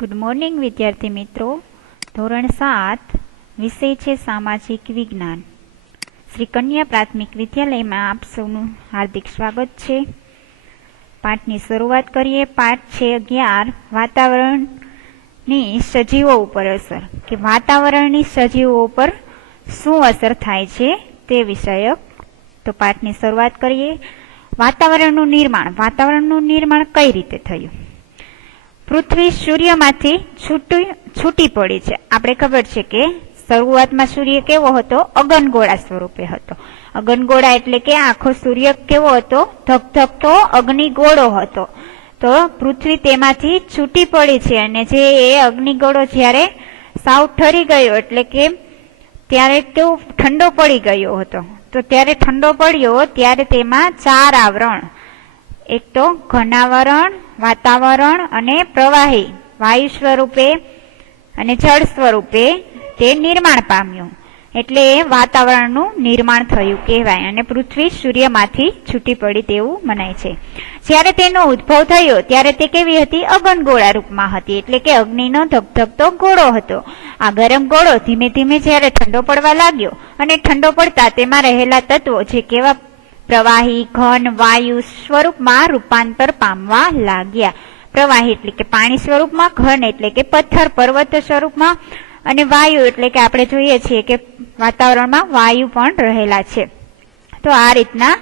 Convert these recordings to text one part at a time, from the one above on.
Good morning વિદ્યાર્થી મિત્રો. ધોરણ 7 વિષય છે સામાજિક વિજ્ઞાન. શ્રી કન્યા પ્રાથમિક વિદ્યાલયમાં આપ સૌનું હાર્દિક સ્વાગત છે. પાઠની શરૂઆત કરીએ. પાઠ છે 11, વાતાવરણની સજીવો ઉપર અસર. કે વાતાવરણની સજીવો ઉપર શું અસર થાય છે તે વિષયક. તો પાઠની શરૂઆત કરીએ. વાતાવરણનું નિર્માણ કઈ રીતે થયું? પૃથ્વી સૂર્યમાંથી છૂટી પડી છે. આપણે ખબર છે કે શરૂઆતમાં સૂર્ય કેવો હતો? અગનગોળા સ્વરૂપે હતો. અગનગોળા એટલે કે આખો સૂર્ય કેવો હતો? ધગધગતો અગ્નિગોળો હતો. તો પૃથ્વી તેમાંથી છૂટી પડી છે અને જે એ અગ્નિગોળો જ્યારે સાવ ઠરી ગયો એટલે કે ત્યારે કેવો ઠંડો પડી ગયો હતો. તો ત્યારે ઠંડો પડ્યો ત્યારે તેમાં 4 આવરણ, એક તો ઘનાવરણ, વાતાવરણ અને પ્રવાહી વાયુ સ્વરૂપે અને જળ સ્વરૂપે તે નિર્માણ પામ્યું. એટલે વાતાવરણનું નિર્માણ થયું કહેવાય અને પૃથ્વી સૂર્યમાંથી છૂટી પડી તેવું મનાય છે. જ્યારે તેનો ઉદ્ભવ થયો ત્યારે તે કેવી હતી? અગનગોળા રૂપમાં હતી. એટલે કે અગ્નિનો ધગધગતો ગોળો હતો. આ ગરમ ગોળો ધીમે ધીમે જ્યારે ઠંડો પડવા લાગ્યો અને ઠંડો પડતા તેમાં રહેલા તત્વો જે કેવા પ્રવાહી, ઘન, વાયુ સ્વરૂપમાં રૂપાંતર પામવા લાગ્યા. પ્રવાહી એટલે કે પાણી સ્વરૂપમાં, ઘન એટલે કે પથ્થર પર્વત સ્વરૂપમાં અને વાયુ એટલે કે આપણે જોઈએ છીએ કે વાતાવરણમાં વાયુ પણ રહેલા છે. તો આ રીતના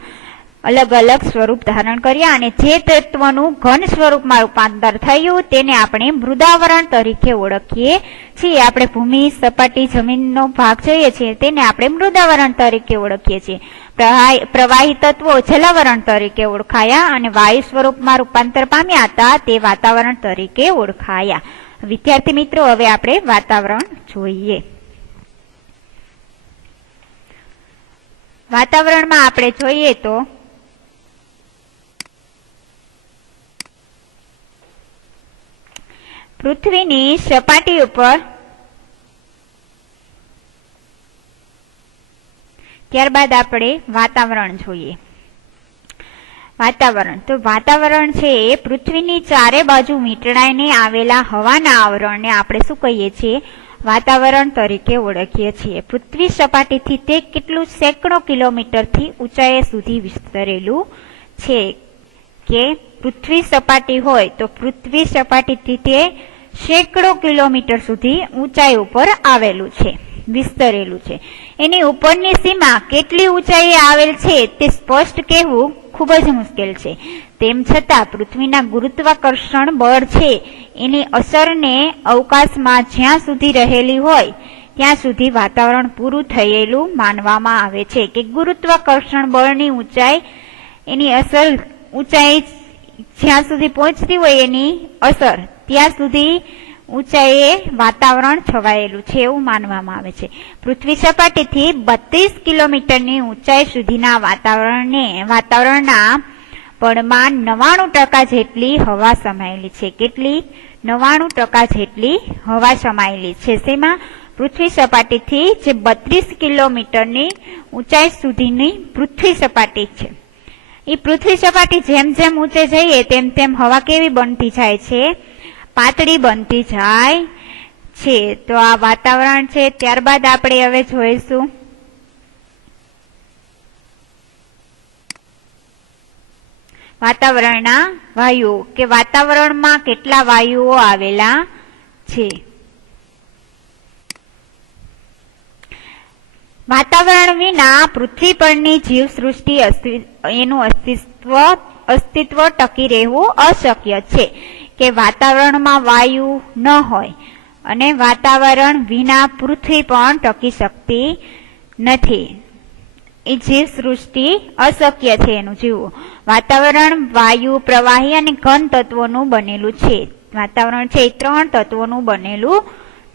અલગ અલગ સ્વરૂપ ધારણ કર્યા અને જે તત્વનું ઘન સ્વરૂપમાં રૂપાંતર થયું તેને આપણે મૃદાવરણ તરીકે ઓળખીએ છીએ. આપણે ભૂમિ, સપાટી, જમીનનો ભાગ જોઈએ છીએ તેને આપણે મૃદાવરણ તરીકે ઓળખીએ છીએ. પ્રવાહી તત્વો જલાવરણ તરીકે ઓળખાયા અને વાયુ સ્વરૂપમાં રૂપાંતર પામ્યા હતા તે વાતાવરણ તરીકે ઓળખાયા. વિદ્યાર્થી મિત્રો, હવે આપણે વાતાવરણ જોઈએ. વાતાવરણમાં આપણે જોઈએ તો પૃથ્વીની સપાટી ઉપર, ત્યારબાદ આપણે વાતાવરણ જોઈએ. વાતાવરણ છે એ પૃથ્વીની ચારે બાજુ વીંટળાઈને આવેલા હવાના આવરણને આપણે શું કહીએ છીએ? વાતાવરણ તરીકે ઓળખીએ છીએ. પૃથ્વી સપાટીથી તે કેટલું સેંકડો કિલોમીટરથી ઊંચાઈ સુધી વિસ્તરેલું છે. કે પૃથ્વી સપાટી હોય તો પૃથ્વી સપાટીથી તે સેંકડો કિલોમીટર સુધી ઊંચાઈ ઉપર આવેલું છે, વિસ્તરેલું છે. એની ઉપરની સીમા કેટલી ઊંચાઈએ આવેલ છે તે સ્પષ્ટ કહેવું ખૂબ જ મુશ્કેલ છે. તેમ છતાં પૃથ્વીના ગુરુત્વાકર્ષણ બળ છે એની અસરને અવકાશમાં જ્યાં સુધી રહેલી હોય ત્યાં સુધી વાતાવરણ પૂરું થયેલું માનવામાં આવે છે. કે ગુરુત્વાકર્ષણ બળની ઊંચાઈ, એની અસર, ઊંચાઈ જ્યાં સુધી પહોંચતી હોય એની અસર ત્યાં સુધી ઊંચાઈએ વાતાવરણ છવાયેલું છે એવું માનવામાં આવે છે. પૃથ્વી સપાટીથી 32 કિલોમીટરની ઊંચાઈ સુધીના વાતાવરણના પળમાં 99% જેટલી હવા સમાયેલી છે. કેટલી? 99% જેટલી હવા સમાયેલી છે. તેમાં પૃથ્વી સપાટીથી જે 32 કિલોમીટરની ઊંચાઈ સુધીની પૃથ્વી સપાટી છે, એ પૃથ્વી સપાટી જેમ જેમ ઊંચે જઈએ તેમ તેમ હવા કેવી બનતી જાય છે? પાતળી બનતી જાય છે. તો આ વાતાવરણ છે. ત્યારબાદ આપણે હવે જોઈશું વાતાવરણના વાયુઓ. કે વાતાવરણમાં કેટલા વાયુઓ આવેલા છે? વાતાવરણ વિના પૃથ્વી પરની જીવસૃષ્ટિ એનું અસ્તિત્વ ટકી રહેવું અશક્ય છે. કે વાતાવરણમાં વાયુ ન હોય અને વાતાવરણ વિના પૃથ્વી પણ ટકી શકતી નથી. એ જીવસૃષ્ટિ અશક્ય છે એનું જીવવું. વાતાવરણ વાયુ, પ્રવાહી અને ઘન તત્વોનું બનેલું છે. વાતાવરણ છે એ 3 તત્વોનું બનેલું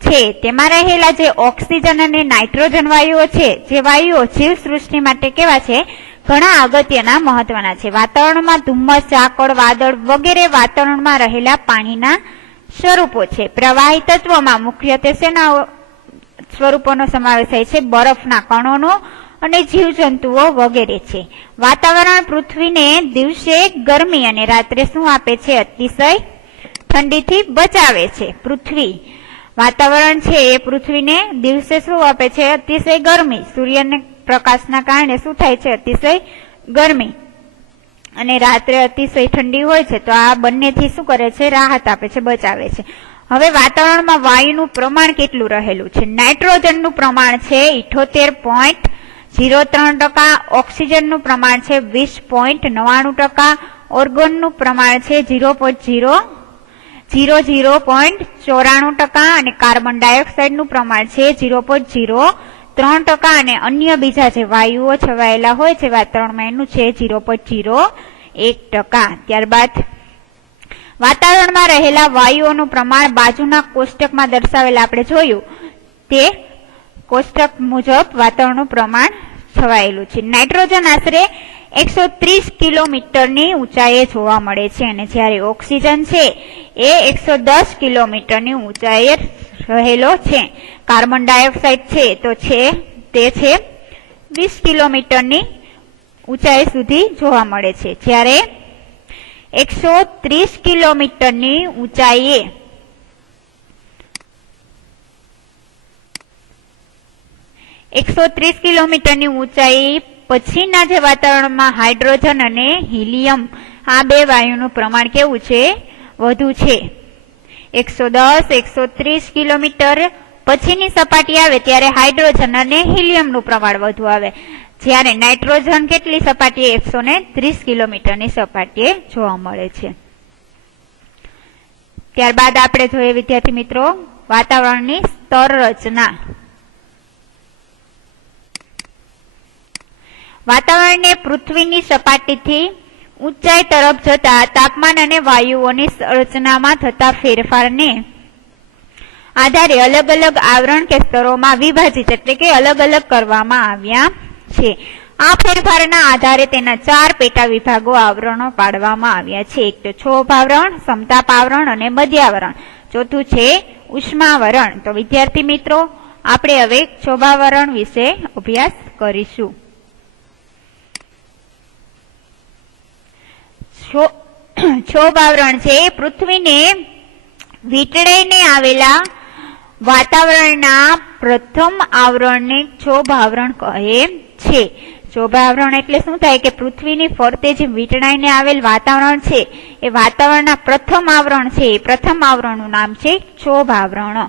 છે. તેમાં રહેલા જે ઓક્સિજન અને નાઇટ્રોજન વાયુઓ છે, જે વાયુઓ જીવસૃષ્ટિ માટે કેવા છે? ઘણા અગત્યના, મહત્વના છે. વાતાવરણમાં ધુમ્મસ, ઝાકળ, વાદળ વગેરે વાતાવરણમાં રહેલા પાણીના સ્વરૂપો છે. પ્રવાહી તત્વોમાં મુખ્યત્વે શેના સ્વરૂપોનો સમાવેશ થાય છે? બરફના કણોનો અને જીવજંતુઓ વગેરે છે. વાતાવરણ પૃથ્વીને દિવસે ગરમી અને રાત્રે શું આપે છે? અતિશય ઠંડીથી બચાવે છે. પૃથ્વી વાતાવરણ છે એ પૃથ્વીને દિવસે શું આપે છે? અતિશય ગરમી. સૂર્યના પ્રકાશના કારણે શું થાય છે? અતિશય ગરમી. અને રાત્રે અતિશય ઠંડી હોય છે. તો આ બંનેથી શું કરે છે? રાહત આપે છે, બચાવે છે. હવે વાતાવરણમાં વાયુનું પ્રમાણ કેટલું રહેલું છે? નાઇટ્રોજનનું પ્રમાણ છે 78.03%, ઓક્સિજનનું પ્રમાણ છે 20.99%, ઓર્ગનનું પ્રમાણ છે 0.94% અને કાર્બન ડાયોક્સાઇડનું પ્રમાણ છે 0.03% અને અન્ય બીજા જે વાયુઓ છવાયેલા હોય છે વાતાવરણમાં એનું છે 0.01%. ત્યારબાદ વાતાવરણમાં રહેલા વાયુઓનું પ્રમાણ બાજુના કોષ્ટકમાં દર્શાવેલા આપણે જોયું તે કોષ્ટક મુજબ વાતાવરણનું પ્રમાણ છવાયેલું છે. નાઇટ્રોજન આશરે 130 કિલોમીટરની ઊંચાઈએ જોવા મળે છે અને જ્યારે ઓક્સિજન છે એ 110 કિલોમીટરની ઊંચાઈએ રહેલો છે. કાર્બન ડાયોક્સાઇડ છે તો તે છે 20 કિલોમીટરની ઊંચાઈ સુધી જોવા મળે છે. જ્યારે 130 કિલોમીટરની ઊંચાઈએ પછીના જે વાતાવરણમાં હાઇડ્રોજન અને હિલિયમ આ બે વાયુનું પ્રમાણ કેવું છે? વધુ છે. 130 કિલોમીટર પછીની સપાટી આવે ત્યારે હાઇડ્રોજન અને હિલિયમનું પ્રમાણ વધુ આવે. જ્યારે નાઇટ્રોજન કેટલી સપાટીએ? 130 કિલોમીટરની સપાટીએ જોવા મળે છે. ત્યારબાદ આપણે જોઈએ વિદ્યાર્થી મિત્રો વાતાવરણની સ્તર રચના. વાતાવરણને પૃથ્વીની સપાટીથી ઊંચાઈ તરફ જતા તાપમાન અને વાયુઓની રચનામાં થતા ફેરફારને આધારે અલગ અલગ આવરણ કે સ્તરોમાં વિભાજિત એટલે કે અલગ અલગ કરવામાં આવ્યા છે. આ ફેરફારના આધારે તેના 4 પેટા વિભાગો આવરણો પાડવામાં આવ્યા છે. એક તો ક્ષોભાવરણ, સમતાપાવરણ અને મધ્યાવરણ. ચોથું છે ઉષ્માવરણ. તો વિદ્યાર્થી મિત્રો આપણે હવે ક્ષોભાવરણ વિશે અભ્યાસ કરીશું. ક્ષોભાવરણ છે પૃથ્વીને વીંટળાઈને આવેલા વાતાવરણના પ્રથમ આવરણને ક્ષોભાવરણ કહે છે. ક્ષોભાવરણ એટલે શું થાય કે પૃથ્વીની ફરતે જે વીંટળાઈને આવેલ વાતાવરણ છે એ વાતાવરણના પ્રથમ આવરણ છે એ પ્રથમ આવરણનું નામ છે ક્ષોભાવરણ.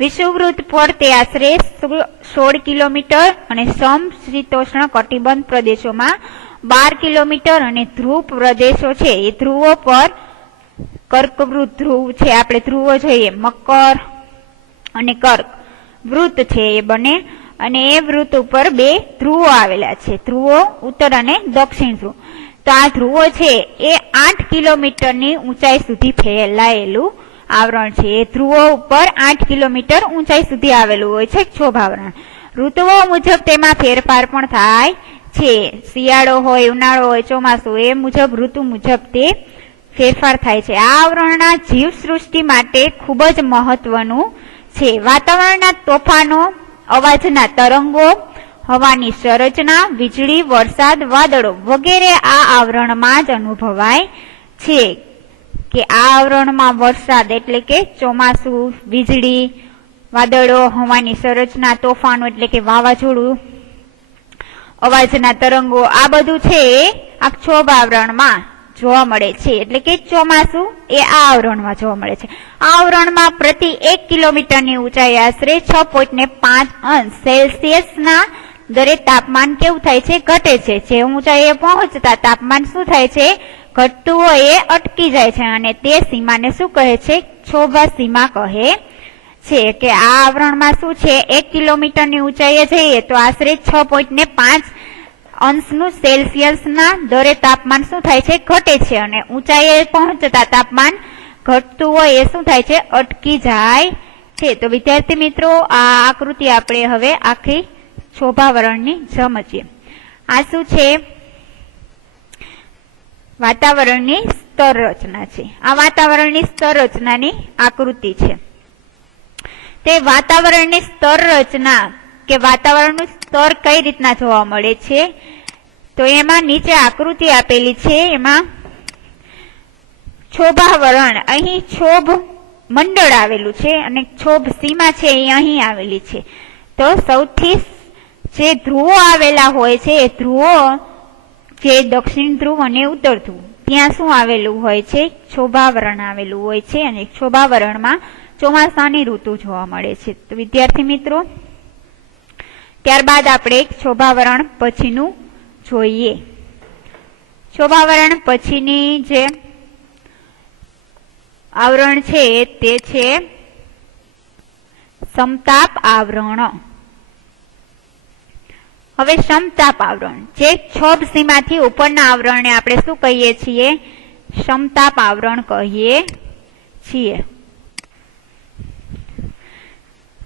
વિષુવવૃત્ત પર તે આશરે 16 કિલોમીટર અને સમશીતોષ્ણ કટિબંધ પ્રદેશોમાં 12 કિલોમીટર અને ધ્રુવ પ્રદેશો છે એ ધ્રુવો પર કર્કવૃત્ત ધ્રુવ છે આપણે ધ્રુવો જોઈએ મકર અને કર્ક વૃત્ત છે એ બને અને એ વૃત્ત ઉપર 2 ધ્રુવો આવેલા છે. ધ્રુવો ઉત્તર અને દક્ષિણ ધ્રુવ. તો આ ધ્રુવો છે એ 8 કિલોમીટરની ઊંચાઈ સુધી ફેલાયેલું આવરણ છે. એ ધ્રુવો ઉપર 8 કિલોમીટર ઊંચાઈ સુધી આવેલું હોય છે ક્ષોભાવરણ. ઋતુઓ મુજબ તેમાં ફેરફાર પણ થાય છે. શિયાળો હોય, ઉનાળો હોય, ચોમાસું એ મુજબ ઋતુ મુજબ તે ફેરફાર થાય છે. આ આવરણના જીવસૃષ્ટિ માટે ખૂબ જ મહત્વનું છે. વાતાવરણના તોફાનો, અવાજના તરંગો, હવાની સંરચના, વીજળી, વરસાદ, વાદળો વગેરે આ આવરણમાં જ અનુભવાય છે. કે આ આવરણમાં વરસાદ એટલે કે ચોમાસું, વીજળી, વાદળો, હવાની સંરચના, તોફાનો એટલે કે વાવાઝોડું, અવાજના તરંગો આ બધું છે આ ક્ષોભાવરણમાં જોવા મળે છે. એટલે કે ચોમાસું એ આ આવરણમાં જોવા મળે છે. આ આવરણમાં પ્રતિ 1 કિલોમીટરની ઊંચાઈ આશરે 6.5 સેલ્સિયસના દરે તાપમાન કેવું થાય છે? ઘટે છે. જે ઊંચાઈએ પહોંચતા તાપમાન શું થાય છે? ઘટતું હોય એ અટકી જાય છે અને તે સીમાને શું કહે છે? ક્ષોભા સીમા કહે છે. કે આ આવરણમાં શું છે 1 કિલોમીટરની ઊંચાઈએ જઈએ તો આશરે 6.5 સેલ્સિયસના દરે તાપમાન શું થાય છે? ઘટે છે અને ઊંચાઈએ પહોંચતા તાપમાન ઘટતું હોય એ શું થાય છે? અટકી જાય છે. તો વિદ્યાર્થી મિત્રો આ આકૃતિ આપણે હવે આખી ક્ષોભાવરણની સમજીએ. આ શું છે? વાતાવરણની સ્તર રચના છે. આ વાતાવરણની સ્તર રચનાની આકૃતિ છે. તે વાતાવરણની સ્તર રચના કે વાતાવરણનું સ્તર કઈ રીતના જોવા મળે છે? તો એમાં નીચે આકૃતિ આપેલી છે. એમાં છોભાવરણ, અહીં છોભ મંડળ આવેલું છે અને છોભ સીમા છે એ અહીં આવેલી છે. તો સૌથી જે ધ્રુવો આવેલા હોય છે એ ધ્રુવો જે દક્ષિણ ધ્રુવ અને ઉત્તર ધ્રુવ ત્યાં શું આવેલું હોય છે? છોભાવરણ આવેલું હોય છે અને છોભાવરણમાં ચોમાસાની ઋતુ જોવા મળે છે. તો વિદ્યાર્થી મિત્રો, ત્યારબાદ આપણે છોભાવરણ પછીનું જોઈએ. છોભાવરણ પછીની જે આવરણ છે તે છે સમતાપ આવરણ. હવે સમતાપ આવરણ, જે છોભ સીમાથી ઉપરના આવરણને આપણે શું કહીએ છીએ? સમતાપ આવરણ કહીએ છીએ.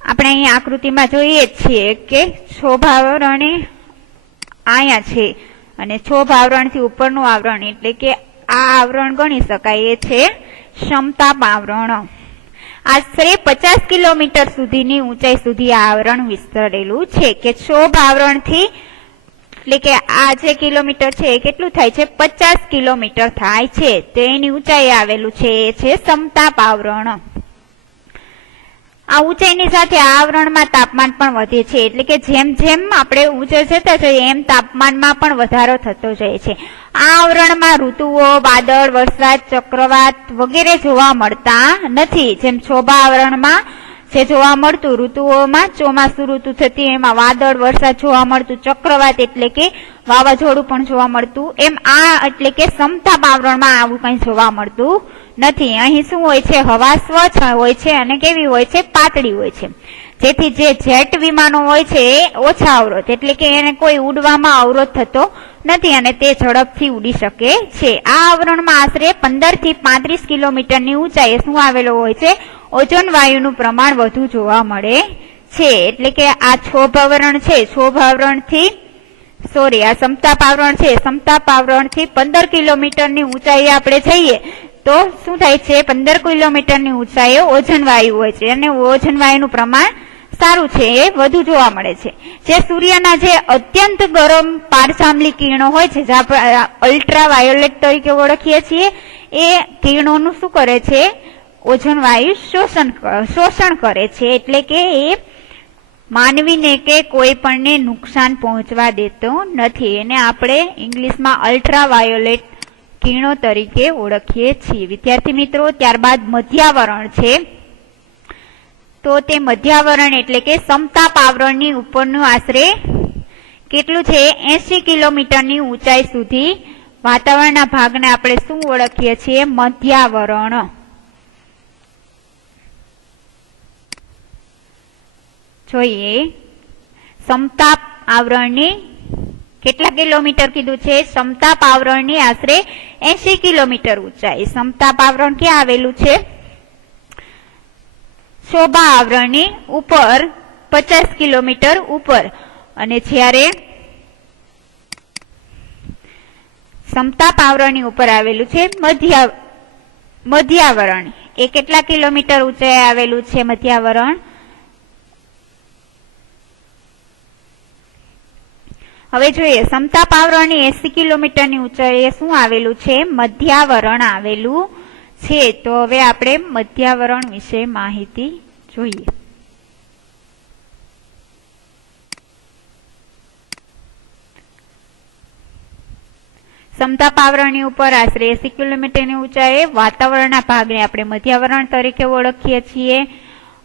આપણે અહીં આકૃતિમાં જોઈએ છીએ કે છોભાવરણ અહીંયા છે અને છોભાવરણથી ઉપરનું આવરણ એટલે કે આ આવરણ ગણી શકાય એ છે સમતાપ આવરણ. આશરે 50 કિલોમીટર સુધીની ઊંચાઈ સુધી આ આવરણ વિસ્તરેલું છે. કે છોભ આવરણથી એટલે કે આ જે કિલોમીટર છે એ કેટલું થાય છે? 50 કિલોમીટર થાય છે. તો એની ઊંચાઈ આવેલું છે એ છે સમતાપ આવરણ. આ ઊંચાઈની સાથે આ આવરણમાં તાપમાન પણ વધે છે. એટલે કે જેમ જેમ આપણે ઊંચે જતા જઈએ એમ તાપમાનમાં પણ વધારો થતો જાય છે. આ આવરણમાં ઋતુઓ, વાદળ, વરસાદ, ચક્રવાત વગેરે જોવા મળતા નથી. જેમ છોભા આવરણમાં જે જોવા મળતું ઋતુઓમાં ચોમાસુ ઋતુ થતી એમાં વાદળ, વરસાદ જોવા મળતું, ચક્રવાત એટલે કે વાવાઝોડું પણ જોવા મળતું, એમ આ એટલે કે સમતાપ આવરણમાં આવું કઈ જોવા મળતું નથી. અહીં શું હોય છે? હવા સ્વચ્છ હોય છે અને કેવી હોય છે? પાતળી હોય છે. જેથી જે જેટ વિમાનો હોય છે એ ઓછા અવરોધ એટલે કે એને કોઈ ઉડવામાં અવરોધ થતો નથી અને તે ઝડપથી ઉડી શકે છે. આ આવરણમાં આશરે 15 થી 35 કિલોમીટરની ઊંચાઈએ શું આવેલો હોય છે? ઓઝોન વાયુનું પ્રમાણ વધુ જોવા મળે છે. એટલે કે આ છોભ આવરણ છે, છોભ આવરણથી આ સમતાપ આવરણ છે, સમતાપ આવરણથી 15 કિલોમીટરની ઊંચાઈએ આપણે જઈએ તો શું થાય છે? 15 કિલોમીટરની ઊંચાઈએ ઓઝોન વાયુ હોય છે અને ઓઝોન વાયુનું પ્રમાણ સારું છે, એ વધુ જોવા મળે છે. જે સૂર્યના જે અત્યંત ગરમ પારજાંબલી કિરણો હોય છે, જે આપણે અલ્ટ્રા વાયોલેટ તરીકે ઓળખીએ છીએ, એ કિરણોનું શું કરે છે? ઓઝોન વાયુ શોષણ કરે છે. એટલે કે એ માનવીને કે કોઈ પણને નુકસાન પહોંચવા દેતો નથી. એને આપણે ઇંગ્લિશમાં અલ્ટ્રા વાયોલેટ કિરણો તરીકે ઓળખીએ છીએ. વિદ્યાર્થી મિત્રો, ત્યારબાદ મધ્યાવરણ છે. તો તે મધ્યાવરણ એટલે કે સમતાપ આવરણની ઉપરનું આશરે કેટલું છે? 80 કિલોમીટરની ઊંચાઈ સુધી વાતાવરણના ભાગને આપણે શું ઓળખીએ છીએ? મધ્યાવરણ. જોઈએ સમતાપ આવરણની કેટલા કિલોમીટર કીધું છે? સમતાપ આવરણની આશરે 80 કિલોમીટર ઊંચાઈ. સમતાપ આવરણ ક્યાં આવેલું છે? શોભા આવરણની ઉપર 50 કિલોમીટર ઉપર. અને જ્યારે સમતાપ આવરણની ઉપર આવેલું છે મધ્યાવરણ, એ કેટલા કિલોમીટર ઊંચાઈ આવેલું છે મધ્યાવરણ? હવે જોઈએ સમતાપ આવરણની 80 કિલોમીટરની ઊંચાઈએ શું આવેલું છે? મધ્યાવરણ આવેલું છે. તો હવે આપણે મધ્યાવરણ વિશે માહિતી જોઈએ. સમતાપ આવરણની ઉપર આશરે 80 કિલોમીટરની ઊંચાઈએ વાતાવરણના ભાગને આપણે મધ્યાવરણ તરીકે ઓળખીએ છીએ.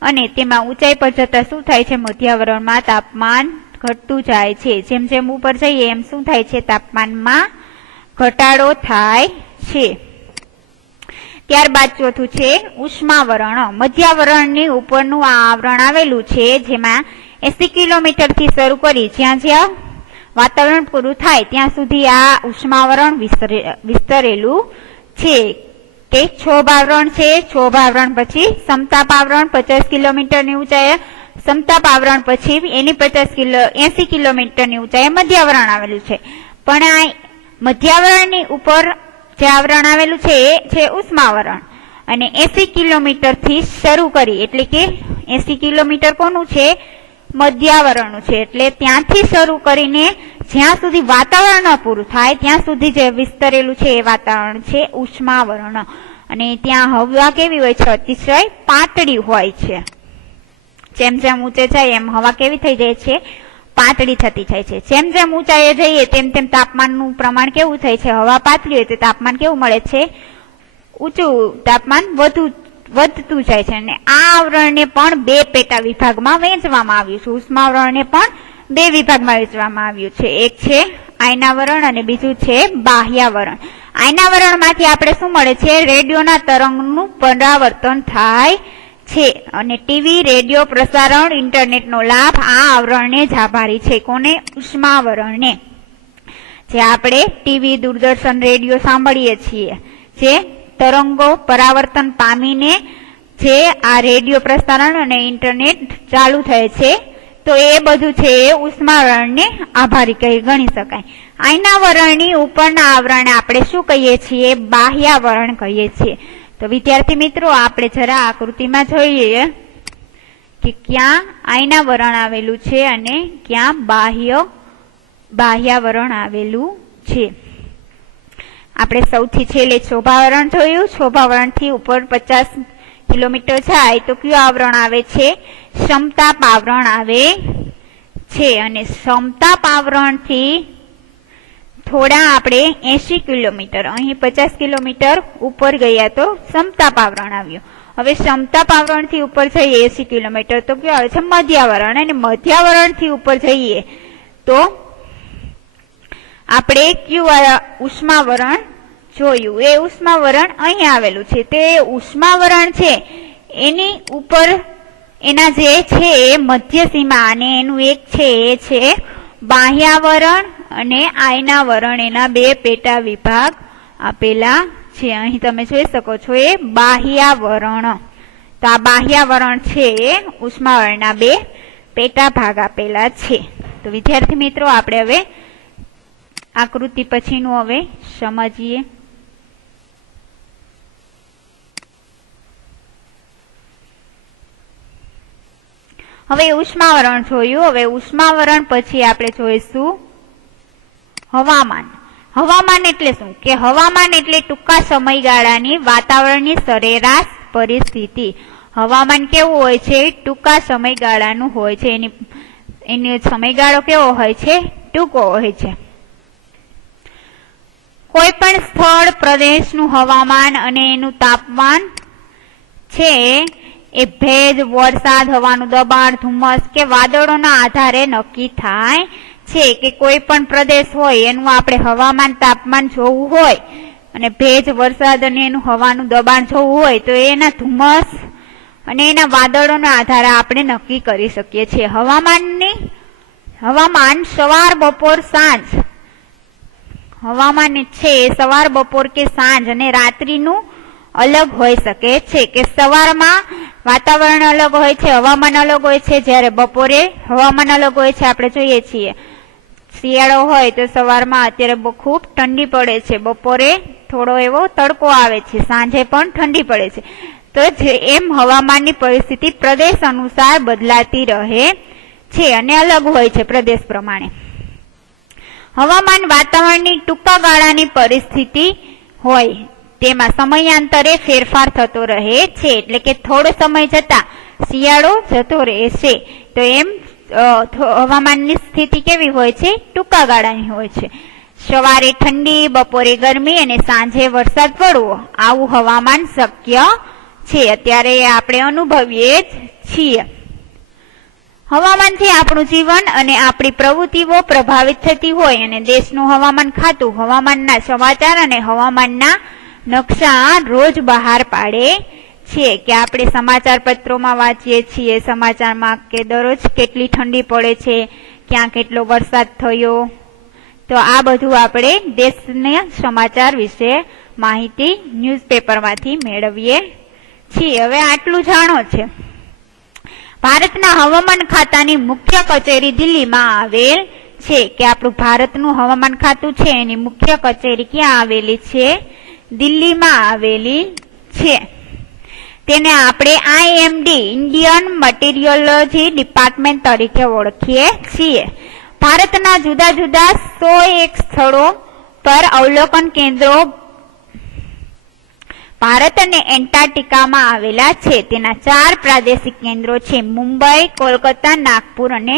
અને તેમાં ઊંચાઈ પર જતા શું થાય છે? મધ્યાવરણમાં તાપમાન ઘટતું જાય છે. જેમ જેમ ઉપર જઈએ એમ શું થાય છે? તાપમાનમાં ઘટાડો થાય છે. ત્યારબાદ ચોથું છે ઉષ્માવરણ. મધ્યાવરણની ઉપરનું આ આવરણ આવેલું છે, જેમાં 80 કિલોમીટરથી શરૂ કરી જ્યાં જ્યાં વાતાવરણ પૂરું થાય ત્યાં સુધી આ ઉષ્માવરણ વિસ્તરેલું છે. કે છોભ આવરણ છે. છોભ આવરણ પછી સમતાપ આવરણ 50 કિલોમીટરની ઊંચાઈએ, સમતાપ આવરણ પછી એની 80 કિલોમીટરની ઊંચાઈએ મધ્યાવરણ આવેલું છે. પણ આ મધ્યાવરણની ઉપર જે આવરણ આવેલું છે એ છે ઉષ્માવરણ. અને 80 કિલોમીટરથી શરૂ કરી એટલે કે 80 કિલોમીટર કોનું છે? મધ્યાવરણનું છે. એટલે ત્યાંથી શરૂ કરીને જ્યાં સુધી વાતાવરણ પૂરું થાય ત્યાં સુધી જે વિસ્તરેલું છે એ વાતાવરણ છે ઉષ્માવરણ. અને ત્યાં હવા કેવી હોય છે? અતિશય પાતળી હોય છે. જેમ જેમ ઊંચે જાય એમ હવા કેવી થઈ જાય છે? પાતળી થતી જાય છે. જેમ જેમ ઊંચાઈએ જઈએ તેમ તેમ તાપમાનનું પ્રમાણ કેવું થાય છે? હવા પાતળી હોય તો તાપમાન કેવું મળે છે? ઊંચું તાપમાન વધતું જાય છે. અને આ આવરણને પણ બે પેટા વિભાગમાં વહેંચવામાં આવ્યું છે. ઉષ્માવરણને પણ બે વિભાગમાં વહેંચવામાં આવ્યું છે. એક છે આયનાવરણ અને બીજું છે બાહ્યાવરણ. આયનાવરણમાંથી આપણે શું મળે છે? રેડિયોના તરંગનું પરાવર્તન થાય છે. અને ટીવી, રેડિયો પ્રસારણ, ઇન્ટરનેટનો લાભ આ આવરણને જ આભારી છે. કોને? ઉષ્માવરણને. જે આપણે ટીવી, દૂરદર્શન, રેડિયો સાંભળીએ છીએ, જે તરંગો પરાવર્તન પામીને જે આ રેડિયો પ્રસારણ અને ઇન્ટરનેટ ચાલુ થાય છે, તો એ બધું છે એ ઉષ્માવરણને આભારી ગણી શકાય. આયનાવરણની ઉપરના આવરણને આપણે શું કહીએ છીએ? બાહ્યાવરણ કહીએ છીએ. તો વિદ્યાર્થી મિત્રો, આપણે જરા આકૃતિમાં જોઈએ કે ક્યાં આયનાવરણ આવેલું છે અને ક્યાં બાહ્યાવરણ આવેલું છે. આપણે સૌથી છેલ્લે શોભાવરણ જોયું. શોભાવરણથી ઉપર 50 કિલોમીટર જાય તો કયું આવરણ આવે છે? સમતાપ આવરણ આવે છે. અને સમતાપ આવરણથી થોડા આપણે 80 કિલોમીટર, અહીં 50 કિલોમીટર ઉપર ગયા તો સમતાપ આવરણ આવ્યું. હવે સમતાપ આવરણથી ઉપર જઈએ 80 કિલોમીટર તો કયું આવે છે? મધ્યાવરણ. અને મધ્યાવરણથી ઉપર જઈએ તો આપણે કયું ઉષ્માવરણ જોયું? એ ઉષ્માવરણ અહીં આવેલું છે. તે ઉષ્માવરણ છે એની ઉપર એના જે છે એ મધ્ય સીમા અને એનું એક છે એ છે બાહ્યાવરણ અને આયનાવરણ. એના બે પેટા વિભાગ આપેલા છે. અહીં તમે જોઈ શકો છો એ બાહ્યાવરણ. તો આ બાહ્યાવરણ છે એ ઉષ્માવરણના બે પેટા ભાગ આપેલા છે. તો વિદ્યાર્થી મિત્રો, આપણે હવે આકૃતિ પછીનું હવે સમજીએ. હવે ઉષ્માવરણ જોયું. હવે ઉષ્માવરણ પછી આપણે જોઈશું હવામાન. હવામાન એટલે શું? કે હવામાન એટલે ટૂંકા સમયગાળાની વાતાવરણની સરેરાશ પરિસ્થિતિ. હવામાન કેવું હોય છે? ટૂંકા સમયગાળાનું હોય છે. એનો સમયગાળો કેવો હોય છે? ટૂંકો હોય છે. કોઈ પણ સ્થળ, પ્રદેશનું હવામાન અને એનું તાપમાન છે એ ભેજ, વરસાદ, હવાનું દબાણ, ધુમ્મસ કે વાદળોના આધારે નક્કી થાય છે. કે કોઈ પણ પ્રદેશ હોય એનું આપણે હવામાન, તાપમાન જોવું હોય અને ભેજ, વરસાદ અને એનું હવાનું દબાણ જોવું હોય તો એના ધુમ્મસ અને એના વાદળોના આધારે આપણે નક્કી કરી શકીએ છીએ. હવામાન સવાર, બપોર, સાંજ હવામાન છે સવાર, બપોર કે સાંજ અને રાત્રિનું અલગ હોઈ શકે છે. કે સવારમાં વાતાવરણ અલગ હોય છે, હવામાન અલગ હોય છે, જ્યારે બપોરે હવામાન અલગ હોય છે. આપણે જોઈએ છીએ શિયાળો હોય તો સવારમાં અત્યારે ખૂબ ઠંડી પડે છે, બપોરે થોડો એવો તડકો આવે છે, સાંજે પણ ઠંડી પડે છે. તો એમ હવામાનની પરિસ્થિતિ પ્રદેશ અનુસાર બદલાતી રહે છે અને અલગ હોય છે પ્રદેશ પ્રમાણે. હવામાન વાતાવરણની ટૂંકા ગાળાની પરિસ્થિતિ હોય તેમાં સમયાંતરે ફેરફાર થતો રહે છે. એટલે કે થોડો સમય જતા શિયાળો જતો રહેશે. તો એમ હવામાનની સ્થિતિ કેવી હોય છે? ટૂંકા ગાળાની હોય છે. સવારે ઠંડી, બપોરે ગરમી અને સાંજે વરસાદ પડવો, આવું હવામાન શક્ય છે. અત્યારે આપણે અનુભવીએ જ છીએ. હવામાનથી આપણું જીવન અને આપણી પ્રવૃત્તિઓ પ્રભાવિત થતી હોય અને દેશનું હવામાન ખાતું હવામાનના સમાચાર અને હવામાનના નકશા રોજ બહાર પાડે છે. કે આપણે સમાચાર પત્રોમાં વાંચીએ છીએ સમાચારમાં કે દરરોજ કેટલી ઠંડી પડે છે, ક્યાં કેટલો વરસાદ થયો. તો આ બધું આપણે દેશના સમાચાર વિશે માહિતી ન્યૂઝપેપરમાંથી મેળવીએ છીએ. હવે આટલું જાણો છે. ભારતના હવામાન ખાતાની મુખ્ય કચેરી દિલ્હીમાં આવેલ છે. કે આપણું ભારતનું હવામાન ખાતું છે એની મુખ્ય કચેરી ક્યાં આવેલી છે? દિલ્હીમાં આવેલી છે. તેને આપણે IMD ઇન્ડિયન મટીરિયોલોજી ડિપાર્ટમેન્ટ તરીકે ઓળખીએ છીએ. ભારતના જુદા જુદા 101 સ્થળો પર અવલોકન કેન્દ્રો ભારત અને એન્ટાર્કટિકામાં આવેલા છે. તેના 4 પ્રાદેશિક કેન્દ્રો છે. મુંબઈ, કોલકાતા, નાગપુર અને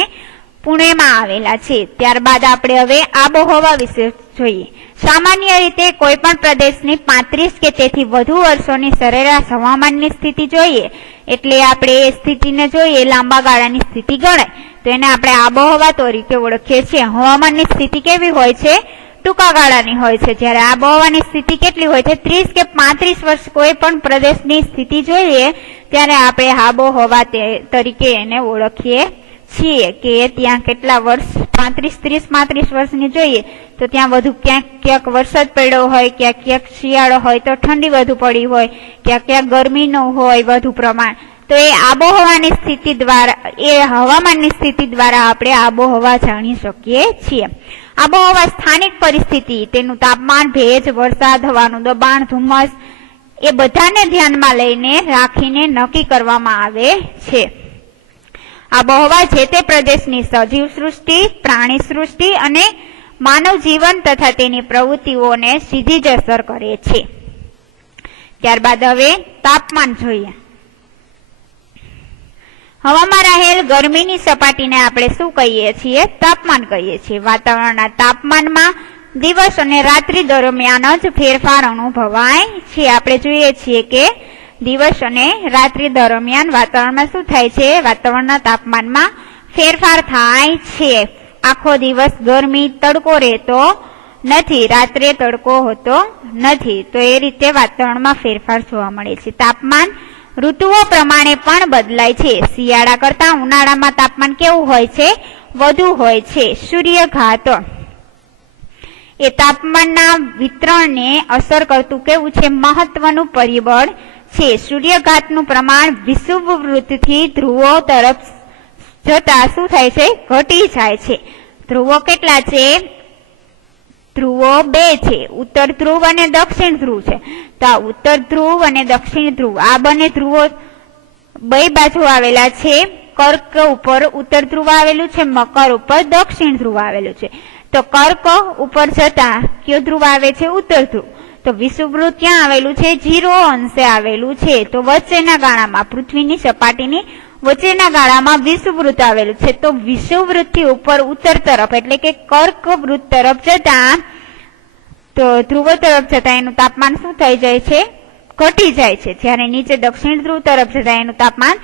પુણેમાં આવેલા છે. ત્યારબાદ આપણે હવે આબોહવા વિશે જોઈએ. સામાન્ય રીતે કોઈ પણ પ્રદેશની 35 કે તેથી વધુ વર્ષોની સરેરાશ હવામાનની સ્થિતિ જોઈએ એટલે આપણે એ સ્થિતિને જોઈએ લાંબા ગાળાની સ્થિતિ ગણાય તો એને આપણે આબોહવા તરીકે ઓળખીએ છીએ. હવામાનની સ્થિતિ કેવી હોય છે? ટૂંકા ગાળાની હોય છે. જ્યારે આબોહવાની સ્થિતિ કેટલી હોય છે? 30 કે 35 વર્ષ કોઈ પણ પ્રદેશની સ્થિતિ જોઈએ ત્યારે આપણે આબોહવા તરીકે એને ઓળખીએ છીએ કે ત્યાં કેટલા વર્ષ 30-35 વર્ષની જોઈએ તો ત્યાં વધુ ક્યાંક વરસાદ પડ્યો હોય, ક્યાંક શિયાળો હોય તો ઠંડી વધુ પડી હોય, ક્યાંક ગરમીનું હોય વધુ પ્રમાણ. તો એ આબોહવાની સ્થિતિ દ્વારા એ હવામાનની સ્થિતિ દ્વારા આપણે આબોહવા જાણી શકીએ છીએ. આબોહવા સ્થાનિક પરિસ્થિતિ, તેનું તાપમાન, ભેજ, વરસાદ, હવાનું દબાણ, ધુમ્મસ એ બધાને ધ્યાનમાં લઈને રાખીને નક્કી કરવામાં આવે છે. આબોહવા જે તે પ્રદેશની સજીવ સૃષ્ટિ, પ્રાણી સૃષ્ટિ અને માનવ જીવન તથા તેની પ્રવૃત્તિઓને સીધી જ અસર કરે છે. ત્યારબાદ હવે તાપમાન જોઈએ. હવામાં રહેલ ગરમીની સપાટીને આપણે શું કહીએ છીએ? તાપમાન કહીએ છીએ. વાતાવરણના તાપમાનમાં દિવસ અને રાત્રિ દરમિયાન જ ફેરફાર અનુભવાય છે. આપણે જોઈએ છીએ કે દિવસ અને રાત્રિ દરમિયાન વાતાવરણમાં શું થાય છે? વાતાવરણના તાપમાનમાં ફેરફાર થાય છે. આખો દિવસ ગરમી તડકો રહેતો નથી, રાત્રે તડકો હોતો નથી. તો એ રીતે વાતાવરણમાં ફેરફાર જોવા મળે છે. તાપમાન ઋતુઓ પ્રમાણે પણ બદલાય છે. શિયાળા કરતા ઉનાળામાં તાપમાન કેવું હોય છે? વધુ હોય છે. સૂર્યઘાત એ તાપમાનના વિતરણને અસર કરતું કેવું છે? મહત્વનું પરિબળ છે. સૂર્યઘાતનું પ્રમાણ વિષુવવૃત્તથી ધ્રુવો તરફ જતા શું થાય છે? ઘટી જાય છે. ધ્રુવો કેટલા છે? ધ્રુવો 2 છે. ઉત્તર ધ્રુવ અને દક્ષિણ ધ્રુવ છે. તો આ ઉત્તર ધ્રુવ અને દક્ષિણ ધ્રુવ આ બંને ધ્રુવો બે બાજુ આવેલા છે. કર્ક ઉપર ઉત્તર ધ્રુવ આવેલું છે, મકર ઉપર દક્ષિણ ધ્રુવ આવેલું છે. તો કર્ક ઉપર જતા કયો ધ્રુવ આવે છે? ઉત્તર ધ્રુવ. તો વિષુવવૃત્ત ક્યાં આવેલું છે? 0 અંશે આવેલું છે. તો વચ્ચેના ગાળામાં પૃથ્વીની સપાટીની વચ્ચેના ગાળામાં વિષુવવૃત્ત આવેલું છે. તો વિષુવવૃત્તથી ઉપર ઉત્તર તરફ એટલે કે કર્ક વૃત્ત તરફ જતા તો ધ્રુવો તરફ જતા એનું તાપમાન શું થઈ જાય છે? ઘટી જાય છે. જ્યારે નીચે દક્ષિણ ધ્રુવ તરફ જતા એનું તાપમાન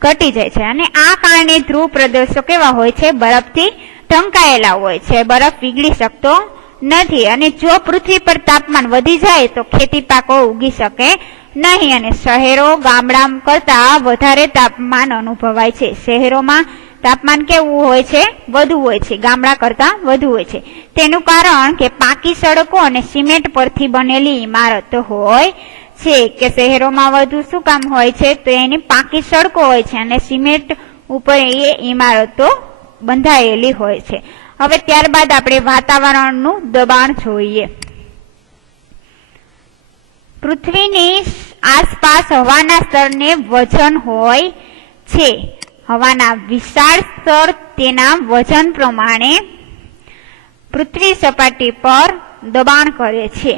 ઘટી જાય છે. અને આ કારણે ધ્રુવ પ્રદેશો કેવા હોય છે? બરફથી ઢંકાયેલા હોય છે. બરફ પીગળી શકતો નથી. અને જો પૃથ્વી પર તાપમાન વધી જાય તો ખેતી પાકો ઉગી શકે નહીં અને શહેરો ગામડા કરતા વધારે તાપમાન અનુભવાય છે. શહેરોમાં તાપમાન કેવું હોય છે? વધુ હોય છે. ગામડા કરતા વધુ હોય છે. તેનું કારણ કે પાકી સડકો અને સિમેન્ટ પરથી બનેલી ઇમારતો હોય છે. કે શહેરોમાં વધુ શું કામ હોય છે? તો એની પાકી સડકો હોય છે અને સિમેન્ટ ઉપર એ ઇમારતો બંધાયેલી હોય છે. હવે ત્યારબાદ આપણે વાતાવરણનું દબાણ જોઈએ. પૃથ્વીની આસપાસ હવાના સ્તરને વજન હોય છે. હવાના વિશાળ સ્તર તેના વજન પ્રમાણે પૃથ્વી સપાટી પર દબાણ કરે છે.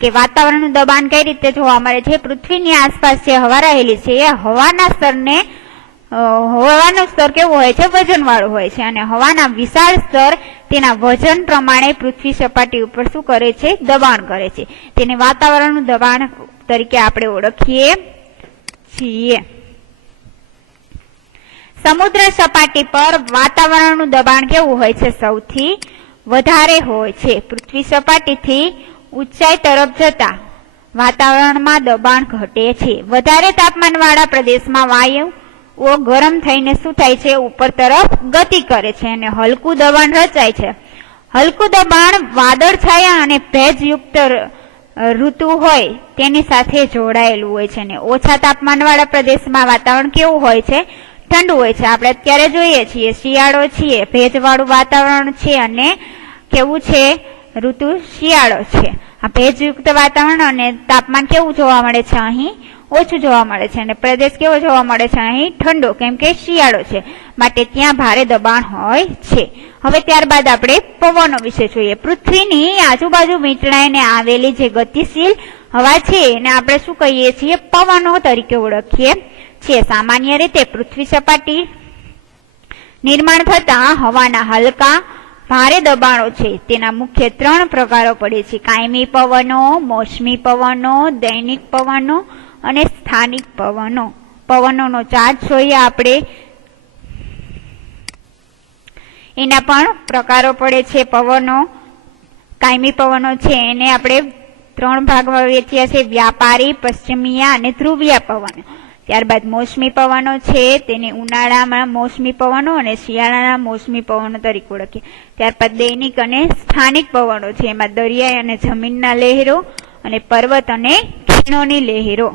કે વાતાવરણનું દબાણ કઈ રીતે જોવા મળે છે? પૃથ્વીની આસપાસ જે હવા રહેલી છે એ હવાના સ્તરને હવાનું સ્તર કેવું હોય છે? વજન વાળું હોય છે. અને હવાના વિશાળ સ્તર તેના વજન પ્રમાણે પૃથ્વી સપાટી ઉપર શું કરે છે? દબાણ કરે છે. તેને વાતાવરણનું દબાણ તરીકે આપણે ઓળખીએ છીએ. સમુદ્ર સપાટી પર વાતાવરણનું દબાણ કેવું હોય છે? સૌથી વધારે હોય છે. પૃથ્વી સપાટીથી ઊંચાઈ તરફ જતા વાતાવરણમાં દબાણ ઘટે છે. વધારે તાપમાન વાળા પ્રદેશમાં વાયુ ગરમ થઈને શું થાય છે? ઉપર તરફ ગતિ કરે છે અને હલકું દબાણ રચાય છે. હલકું દબાણ વાદળછાયા અને ભેજયુક્ત ઋતુ હોય તેની સાથે જોડાયેલું હોય છે. અને ઓછા તાપમાન વાળા પ્રદેશમાં વાતાવરણ કેવું હોય છે? ઠંડુ હોય છે. આપણે અત્યારે જોઈએ છીએ શિયાળો છીએ, ભેજવાળું વાતાવરણ છે અને કેવું છે? ઋતુ શિયાળો છે. આ ભેજયુક્ત વાતાવરણ અને તાપમાન કેવું જોવા મળે છે? અહીં ઓછું જોવા મળે છે અને પ્રદેશ કેવો જોવા મળે છે અહીં ઠંડો, કેમ કે શિયાળો છે માટે ત્યાં ભારે દબાણ હોય છે. હવે ત્યારબાદ આપણે પવનો વિશે જોઈએ. પૃથ્વીની આજુબાજુ વીંટળાઈને આવેલી જે ગતિશીલ હવા છે એને આપણે શું કહીએ છીએ? પવનો તરીકે ઓળખીએ છીએ. સામાન્ય રીતે પૃથ્વી સપાટી નિર્માણ થતા હવાના હલકા ભારે દબાણો છે તેના મુખ્ય 3 પ્રકારો પડે છે: કાયમી પવનો, મોસમી પવનો, દૈનિક પવનો અને સ્થાનિક પવનો. પવનોનો ચાર્ટ જોઈએ આપણે. એના પણ પ્રકારો પડે છે. પવનો કાયમી પવનો છે એને આપણે 3 ભાગમાં વહેંચ્યા છે: વ્યાપારી, પશ્ચિમીય અને ધ્રુવીય પવનો. ત્યારબાદ મોસમી પવનો છે તેને ઉનાળામાં મોસમી પવનો અને શિયાળાના મોસમી પવનો તરીકે ઓળખીએ. ત્યારબાદ દૈનિક અને સ્થાનિક પવનો છે એમાં દરિયાઈ અને જમીનના લહેરો અને પર્વત અને ખીણોની લહેરો.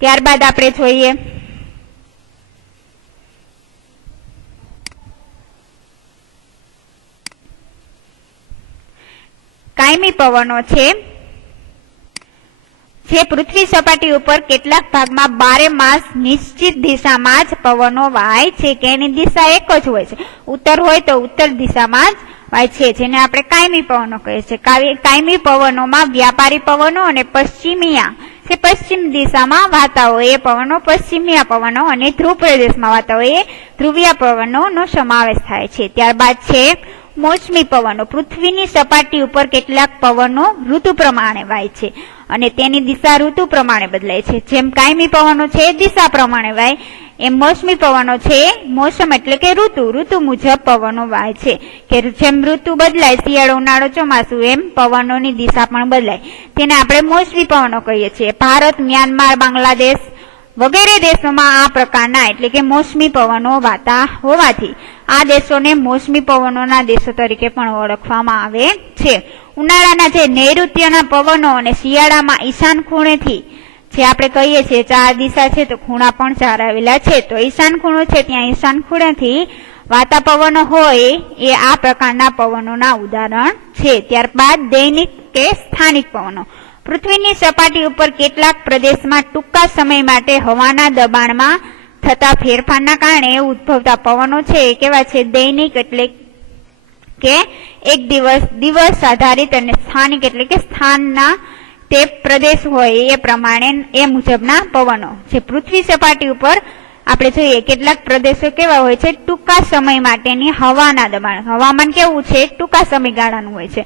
ત્યારબાદ આપણે જોઈએ કાયમી પવનો છે જે પૃથ્વી સપાટી ઉપર કેટલાક ભાગમાં 12 માસ નિશ્ચિત દિશામાં જ પવનો વાય છે કે એની દિશા એક જ હોય છે. ઉત્તર હોય તો ઉત્તર દિશામાં જ વાય છે, જેને આપણે કાયમી પવનો કહીએ છીએ. કાયમી પવનોમાં વ્યાપારી પવનો અને પશ્ચિમીય જે પશ્ચિમ દિશામાં વાતા હોય એ પવનો પશ્ચિમીય પવનો અને ધ્રુવ પ્રદેશમાં વાતા હોય એ ધ્રુવીય પવનોનો સમાવેશ થાય છે. ત્યારબાદ છે મોસમી પવનો. પૃથ્વીની સપાટી ઉપર કેટલાક પવનો ઋતુ પ્રમાણે વાય છે અને તેની દિશા ઋતુ પ્રમાણે બદલાય છે. જેમ કાયમી પવનો છે દિશા પ્રમાણે વાય, એમ મોસમી પવનો છે મોસમ એટલે કે ઋતુ મુજબ પવનો વાય છે. કે જેમ ઋતુ બદલાય, શિયાળો, ઉનાળો, ચોમાસું, એમ પવનોની દિશા પણ બદલાય. તેને આપણે મોસમી પવનો કહીએ છીએ. ભારત, મ્યાનમાર, બાંગ્લાદેશ વગેરે દેશોમાં આ પ્રકારના એટલે કે મોસમી પવનો વાતા હોવાથી આ દેશોને મોસમી પવનોના દેશો તરીકે પણ ઓળખવામાં આવે છે. ઉનાળાના જે નૈઋત્યના પવનો અને શિયાળામાં ઈશાન ખૂણેથી જે આપણે કહીએ છીએ 4 દિશા છે તો ખૂણા પણ 4 આવેલા છે, તો ઈશાન ખૂણો છે ત્યાં ઈશાન ખૂણેથી વાતા પવનો હોય એ આ પ્રકારના પવનોના ઉદાહરણ છે. ત્યારબાદ દૈનિક કે સ્થાનિક પવનો. પૃથ્વીની સપાટી ઉપર કેટલાક પ્રદેશમાં ટૂંકા સમય માટે હવાના દબાણમાં થતા ફેરફારના કારણે ઉદ્ભવતા પવનો છે એ કેવા છે? દૈનિક એટલે કે એક દિવસ આધારિત અને સ્થાનિક એટલે કે સ્થાનના તે પ્રદેશ હોય એ પ્રમાણે એ મુજબના પવનો. જે પૃથ્વી સપાટી ઉપર આપણે જોઈએ કેટલાક પ્રદેશો કેવા હોય છે? ટૂંકા સમય માટેની હવાના દબાણ. હવામાન કેવું છે? ટૂંકા સમયગાળાનું હોય છે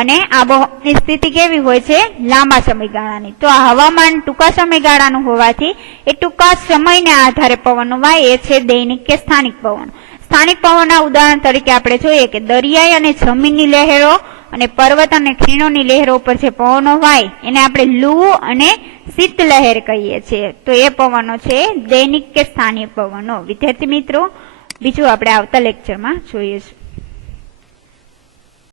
અને આબોહવાની સ્થિતિ કેવી હોય છે? લાંબા સમયગાળાની. તો આ હવામાન ટૂંકા સમયગાળાનું હોવાથી એ ટૂંકા સમયને આધારે પવનો વાય એ છે દૈનિક કે સ્થાનિક પવનો. સ્થાનિક પવનના ઉદાહરણ તરીકે આપણે જોઈએ કે દરિયાઈ અને જમીનની લહેરો અને પર્વત અને ખીણોની લહેરો ઉપર જે પવનો વાય એને આપણે લૂ અને શીત લહેર કહીએ છીએ. તો એ પવનો છે દૈનિક કે સ્થાનિક પવનો. વિદ્યાર્થી મિત્રો, બીજું આપણે આવતા લેક્ચરમાં જોઈએ છીએ.